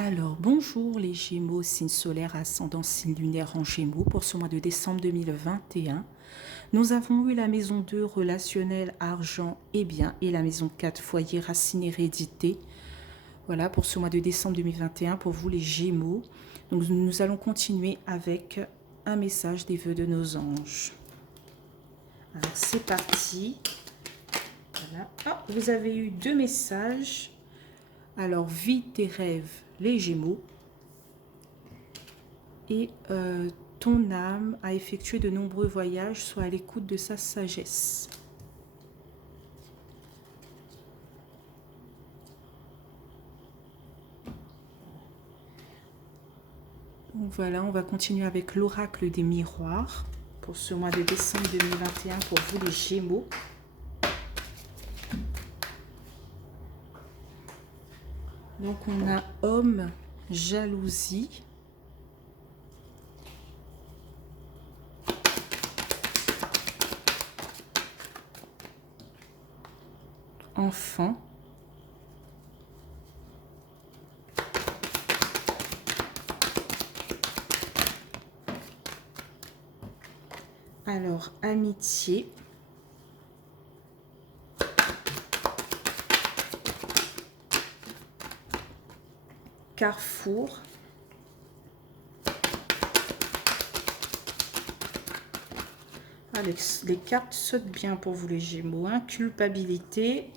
Alors, bonjour les Gémeaux, signe solaire, ascendant, signe lunaire en Gémeaux pour ce mois de décembre 2021. Nous avons eu la maison 2, relationnel, argent et biens, et la maison 4, foyer, racine, hérédité. Voilà pour ce mois de décembre 2021 pour vous les Gémeaux. Donc, nous allons continuer avec un message des vœux de nos anges. Alors, c'est parti. Voilà. Ah, vous avez eu deux messages. Alors, vie tes rêves, les Gémeaux. Et ton âme a effectué de nombreux voyages, soit à l'écoute de sa sagesse. Donc voilà, on va continuer avec l'oracle des miroirs pour ce mois de décembre 2021 pour vous les Gémeaux. Donc on a homme, jalousie. Enfant. Alors, amitié. Carrefour. Ah, les cartes sautent bien pour vous les Gémeaux. Hein. Culpabilité.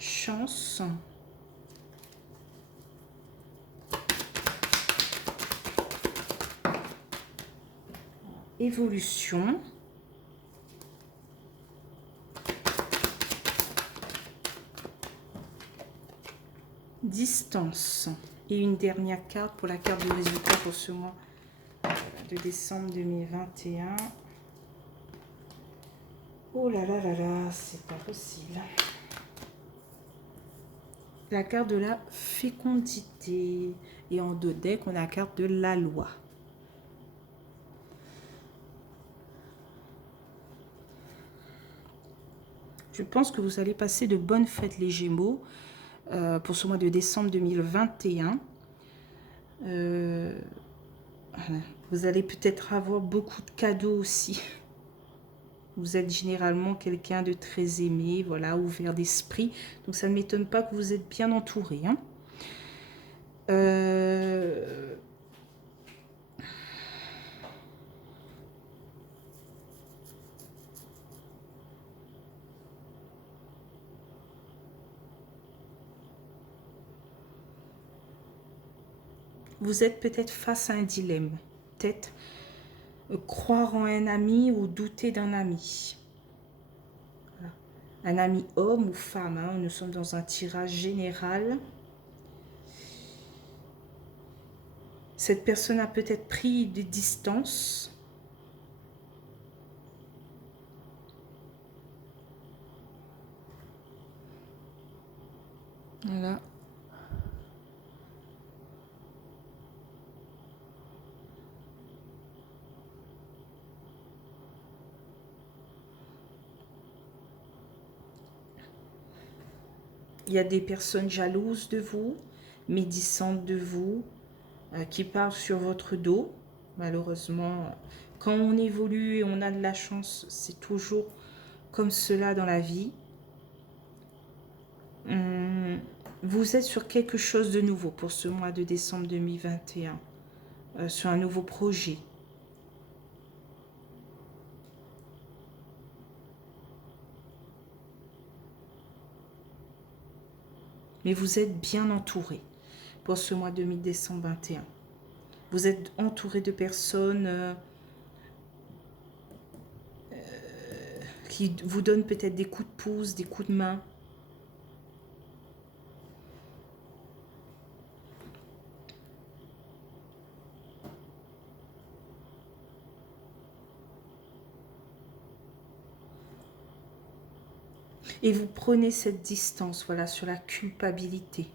Chance. Évolution. Distance. Et une dernière carte pour la carte de résultat pour ce mois de décembre 2021. Oh là là là là, c'est pas possible. La carte de la fécondité. Et en deux decks, on a la carte de la loi. Je pense que vous allez passer de bonnes fêtes les Gémeaux pour ce mois de décembre 2021. Vous allez peut-être avoir beaucoup de cadeaux aussi. Vous êtes généralement quelqu'un de très aimé, voilà, ouvert d'esprit. Donc ça ne m'étonne pas que vous êtes bien entouré. Hein. Vous êtes peut-être face à un dilemme. Peut-être croire en un ami ou douter d'un ami. Voilà. Un ami homme ou femme. Hein. Nous sommes dans un tirage général. Cette personne a peut-être pris des distances. Voilà. Il y a des personnes jalouses de vous, médisantes de vous, qui parlent sur votre dos. Malheureusement, quand on évolue et on a de la chance, c'est toujours comme cela dans la vie. Vous êtes sur quelque chose de nouveau pour ce mois de décembre 2021, sur un nouveau projet. Mais vous êtes bien entouré pour ce mois de décembre 2021. Vous êtes entouré de personnes qui vous donnent peut-être des coups de pouce, des coups de main. Et vous prenez cette distance, voilà, sur la culpabilité.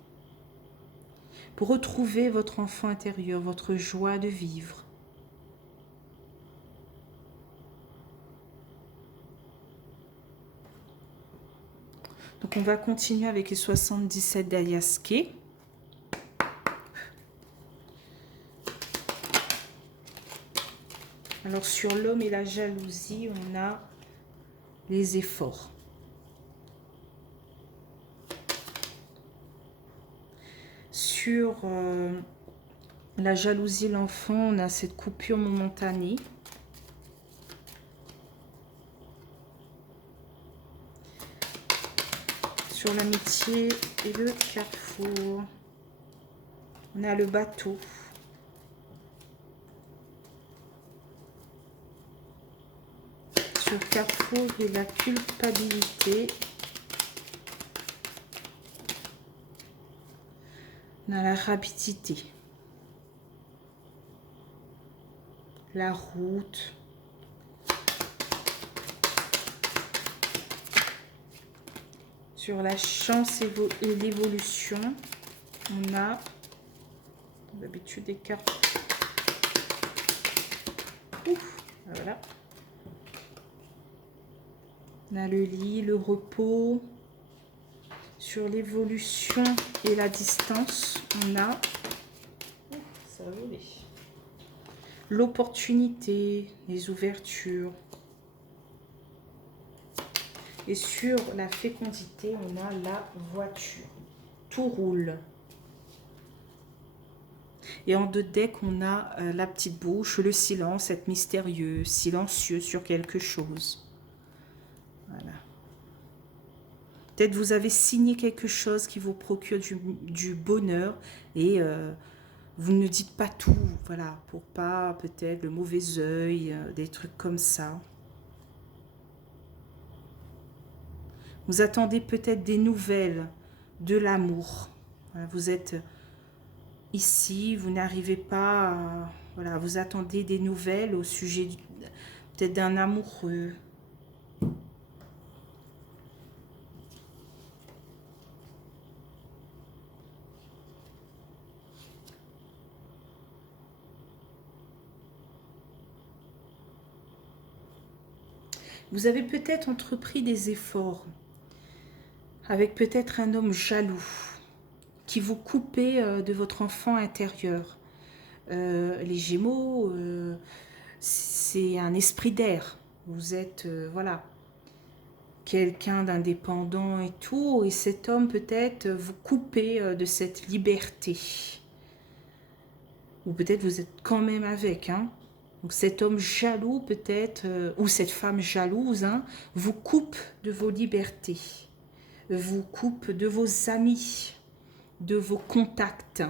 Pour retrouver votre enfant intérieur, votre joie de vivre. Donc on va continuer avec les 77 d'Ayaske. Alors sur l'homme et la jalousie, on a les efforts. Sur la jalousie, l'enfant, on a cette coupure momentanée. Sur l'amitié et le carrefour, on a le bateau. Sur carrefour et la culpabilité, on a la rapidité, la route. Sur la chance et l'évolution, on a d'habitude des cartes. Voilà. On a le lit, le repos. Sur l'évolution et la distance, on a l'opportunité, les ouvertures. Et sur la fécondité, on a la voiture. Tout roule. Et en deux decks, on a la petite bouche, le silence, être mystérieux, silencieux sur quelque chose. Voilà. Peut-être vous avez signé quelque chose qui vous procure du bonheur et vous ne dites pas tout, voilà, pour pas peut-être le mauvais œil, des trucs comme ça. Vous attendez peut-être des nouvelles de l'amour. Voilà, vous êtes ici, vous n'arrivez pas à, voilà, vous attendez des nouvelles au sujet peut-être d'un amoureux. Vous avez peut-être entrepris des efforts avec peut-être un homme jaloux qui vous coupait de votre enfant intérieur. Les Gémeaux, c'est un esprit d'air. Vous êtes, voilà, quelqu'un d'indépendant et tout, et cet homme peut-être vous couper de cette liberté. Ou peut-être vous êtes quand même avec, hein. Donc cet homme jaloux peut-être, ou cette femme jalouse, hein, vous coupe de vos libertés, vous coupe de vos amis, de vos contacts.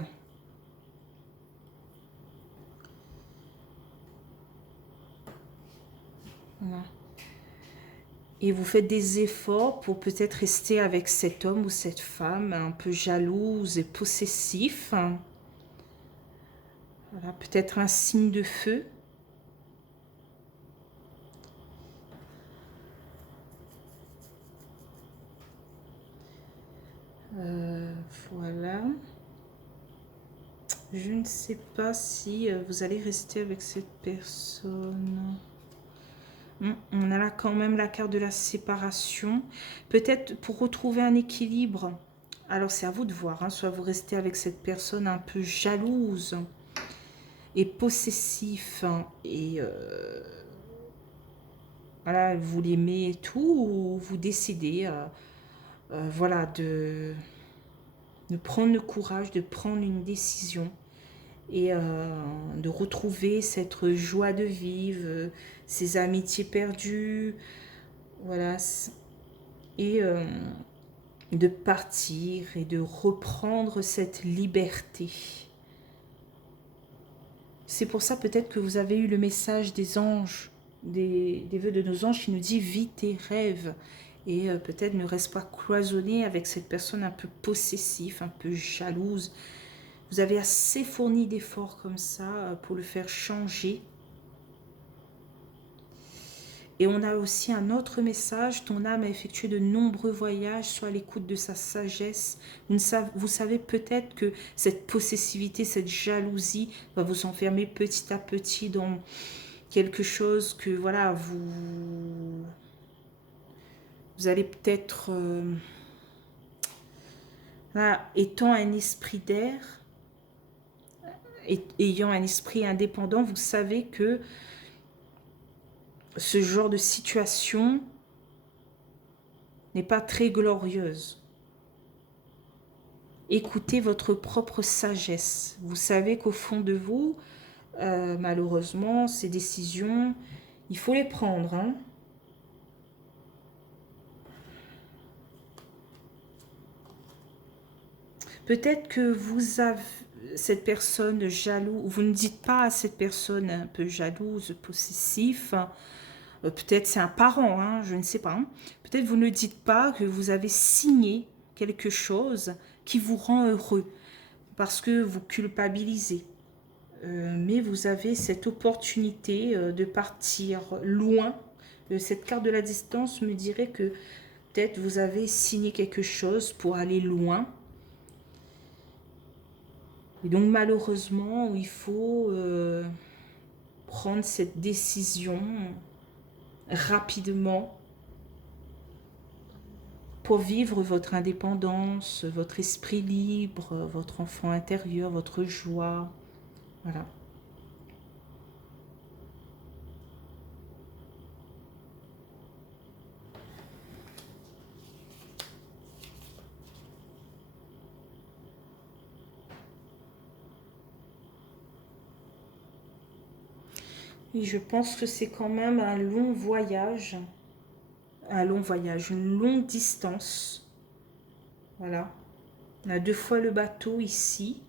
Voilà. Et vous faites des efforts pour peut-être rester avec cet homme ou cette femme un peu jalouse et possessif. Voilà, peut-être un signe de feu. Voilà. Je ne sais pas si vous allez rester avec cette personne. On a là quand même la carte de la séparation. Peut-être pour retrouver un équilibre. Alors c'est à vous de voir. Hein, soit vous restez avec cette personne un peu jalouse et possessif. Hein, et voilà, vous l'aimez et tout. Ou vous décidez voilà, de prendre le courage, de prendre une décision. Et de retrouver cette joie de vivre, ces amitiés perdues, voilà, et de partir et de reprendre cette liberté. C'est pour ça peut-être que vous avez eu le message des anges, des vœux de nos anges qui nous dit « vis tes rêves ». Et peut-être ne reste pas cloisonné avec cette personne un peu possessive, un peu jalouse. Vous avez assez fourni d'efforts comme ça pour le faire changer. Et on a aussi un autre message, ton âme a effectué de nombreux voyages, soit à l'écoute de sa sagesse. Vous savez peut-être que cette possessivité, cette jalousie va vous enfermer petit à petit dans quelque chose que, voilà, vous allez peut-être, voilà, étant un esprit d'air, ayant un esprit indépendant, vous savez que ce genre de situation n'est pas très glorieuse. Écoutez votre propre sagesse. Vous savez qu'au fond de vous, malheureusement, ces décisions, il faut les prendre, hein. Peut-être que vous avez cette personne jalouse, vous ne dites pas à cette personne un peu jalouse, possessif, peut-être c'est un parent, hein, je ne sais pas. Hein. Peut-être vous ne dites pas que vous avez signé quelque chose qui vous rend heureux parce que vous culpabilisez. Mais vous avez cette opportunité de partir loin. Cette carte de la distance me dirait que peut-être vous avez signé quelque chose pour aller loin. Et donc malheureusement, il faut prendre cette décision rapidement pour vivre votre indépendance, votre esprit libre, votre enfant intérieur, votre joie. Voilà. Et je pense que c'est quand même un long voyage, une longue distance. Voilà. On a 2 fois le bateau ici.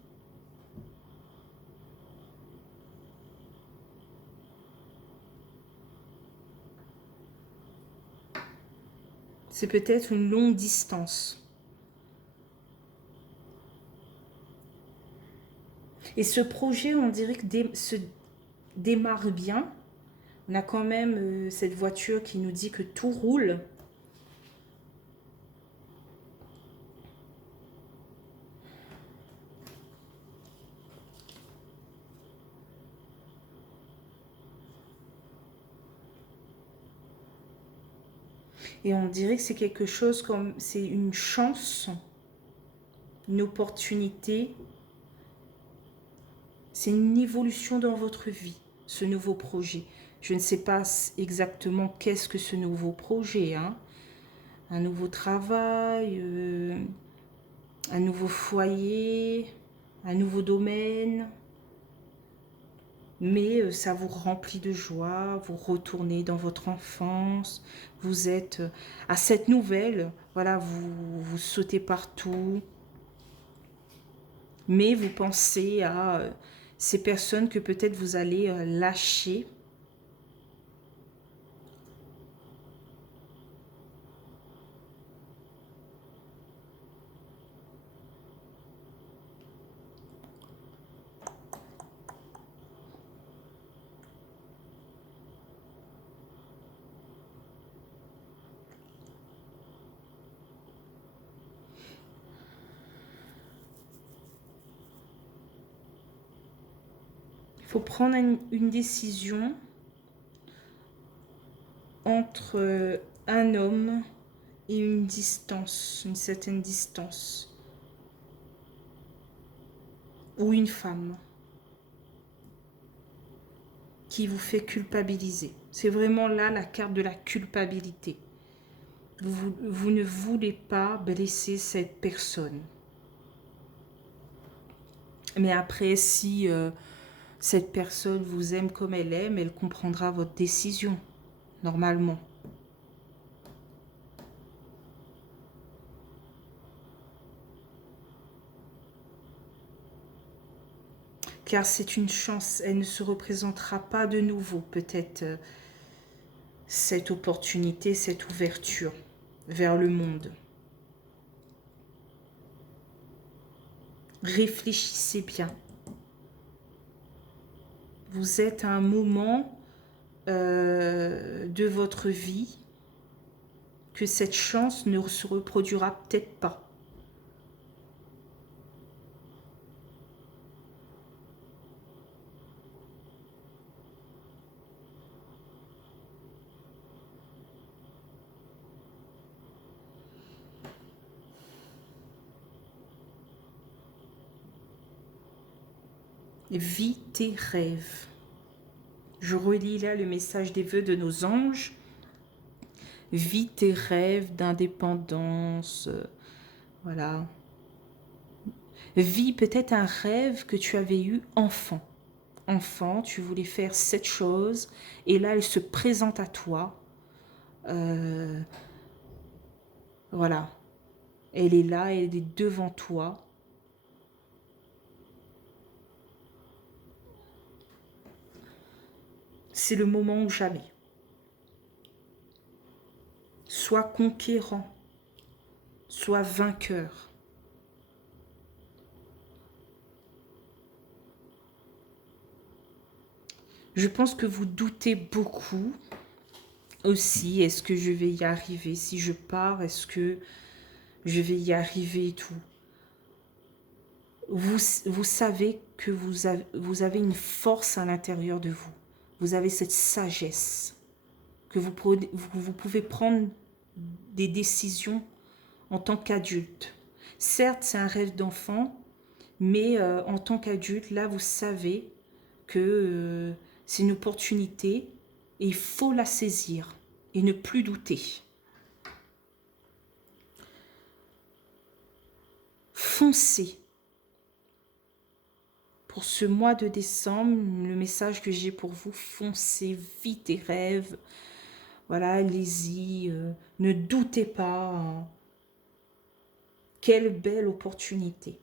C'est peut-être une longue distance. Et ce projet, on dirait que se démarre bien. On a quand même cette voiture qui nous dit que tout roule. Et on dirait que c'est quelque chose comme, c'est une chance, une opportunité. C'est une évolution dans votre vie, ce nouveau projet. Je ne sais pas exactement qu'est-ce que ce nouveau projet, hein. Un nouveau travail, un nouveau foyer, un nouveau domaine. Mais ça vous remplit de joie, vous retournez dans votre enfance, vous êtes à cette nouvelle, voilà, vous sautez partout. Mais vous pensez à ces personnes que peut-être vous allez lâcher. Il faut prendre une décision entre un homme et une distance, une certaine distance. Ou une femme qui vous fait culpabiliser. C'est vraiment là la carte de la culpabilité. Vous ne voulez pas blesser cette personne. Mais après, si cette personne vous aime comme elle comprendra votre décision, normalement. Car c'est une chance, elle ne se représentera pas de nouveau, peut-être, cette opportunité, cette ouverture vers le monde. Réfléchissez bien. Vous êtes à un moment de votre vie que cette chance ne se reproduira peut-être pas. Vis tes rêves. Je relis là le message des vœux de nos anges. Vis tes rêves d'indépendance. Voilà. Vis peut-être un rêve que tu avais eu enfant. Enfant, tu voulais faire cette chose et là, elle se présente à toi. Voilà. Elle est là, elle est devant toi. C'est le moment ou jamais. Sois conquérant, sois vainqueur. Je pense que vous doutez beaucoup aussi. Est-ce que je vais y arriver? Si je pars, est-ce que je vais y arriver et tout? Vous savez que vous avez une force à l'intérieur de vous. Vous avez cette sagesse que vous pouvez prendre des décisions en tant qu'adulte. Certes, c'est un rêve d'enfant, mais en tant qu'adulte, là, vous savez que c'est une opportunité et il faut la saisir et ne plus douter. Foncez. Pour ce mois de décembre, le message que j'ai pour vous, foncez, vite tes rêves. Voilà, allez-y, ne doutez pas. Hein. Quelle belle opportunité.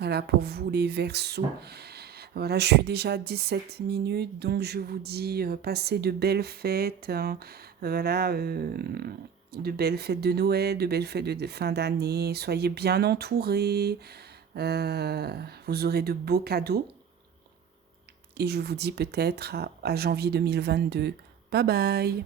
Voilà, pour vous les Verseaux. Voilà, je suis déjà à 17 minutes, donc je vous dis, passez de belles fêtes. Hein, voilà, de belles fêtes de Noël, de belles fêtes de fin d'année. Soyez bien entourés. Vous aurez de beaux cadeaux. Et je vous dis peut-être à janvier 2022. Bye bye.